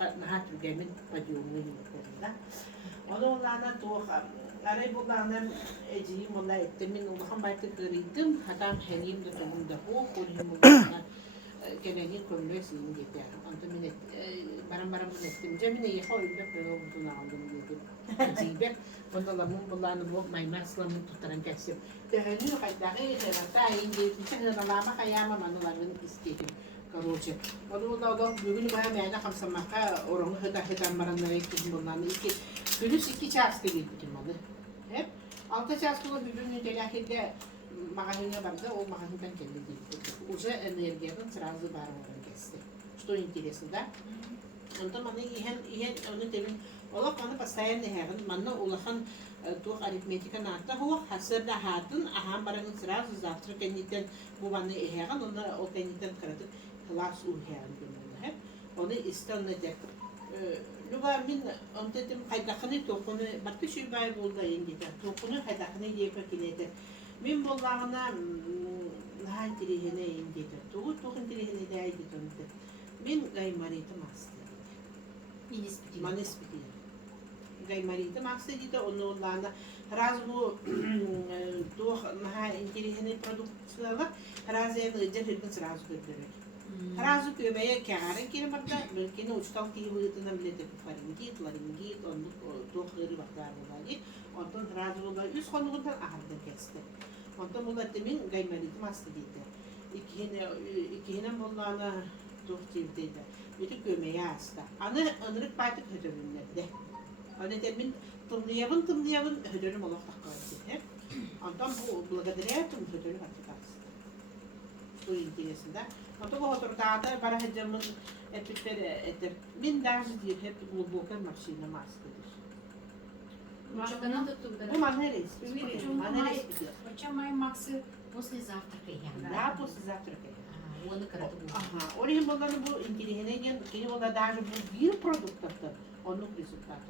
nahat rügemin padyumunu yürüyorlar. Onu onlardan tuğha. Arayı bunlardan eciyim onlar ettimin ulahan baytı kırıydım. Hatam herim de tolum da ho. Kolyum onlardan gelenin konversiyonu gider. Anta min baran min ettim. Cemine yeha öyle böyle olduğunu aldım dedim. Eciybe. Bunlarla bunlarla bu maymasla mı tutaran kesim. Tehönü kaydağı yeterata ince bütün hıralama kayama manuların istedim. Короче, onu bugün bayağı meyne kamsamakka oranı hıda maranlara ekledim bunlarla iki günüs iki çarşı değil bütün malı. Hep altı çarşı olan birbirinin telahide magazine vardı o magazinden kendi değil. Уже энергиядан сразу бармадан кести. Что интересно, да? Онтон маны иһен оны тебин олақ маны постоянно хэгэн маны улахан тух арифметика натта хуа хасырда хатын ахам барагын сразу завтра кенитен бу маны хэгэн оны ол кенитен кыратып класс улхэгэн гүнүн хеп оны истанна деп Люба мин онтетим кайдахыны токуну бакты шүйбай болда эндите токуну кайдахыны епе кинете Min bollağına nahan tirihine indiydi. Tuğun tirihine de aydı döndü. Min gaymaritim astı. Manispiti. Gaymaritim astı dedi. Onu onlarına raz bu tuğ nahan tirihine produksiyalar razıya ıcır hırgın sırası götürür. Razı kömeye kârın kiri bakta belki uçtan ki hıyıtına bile de faringit, laringit, onu tuğ hırı baklar olayı. Ondan razı olayı üst konuğundan ahırda kesti. Ondan bunlar demin gaymaritim astı dedi. İkihine bunlarla tuğ çifteydi. Bütün kömeye astı. Anırık baytık hıdırınlardı. Onu demin tımlayavın hıdırım olaq takkaydı. Ondan bu благодаря tüm hıdırı batık astı. Bu interesinde. Ondan bu oturtağda bana hıcamın epitleri etir. Min dersi diyor hep glubokar makşine astıdır. Ну, манерис. Почему мои Максы после завтрака ем? Да, после завтрака. Он когда-то был. Ага. Оригин bunların bu intelligentgen, kini onlar daha bu bir produktafta onun rezultatı.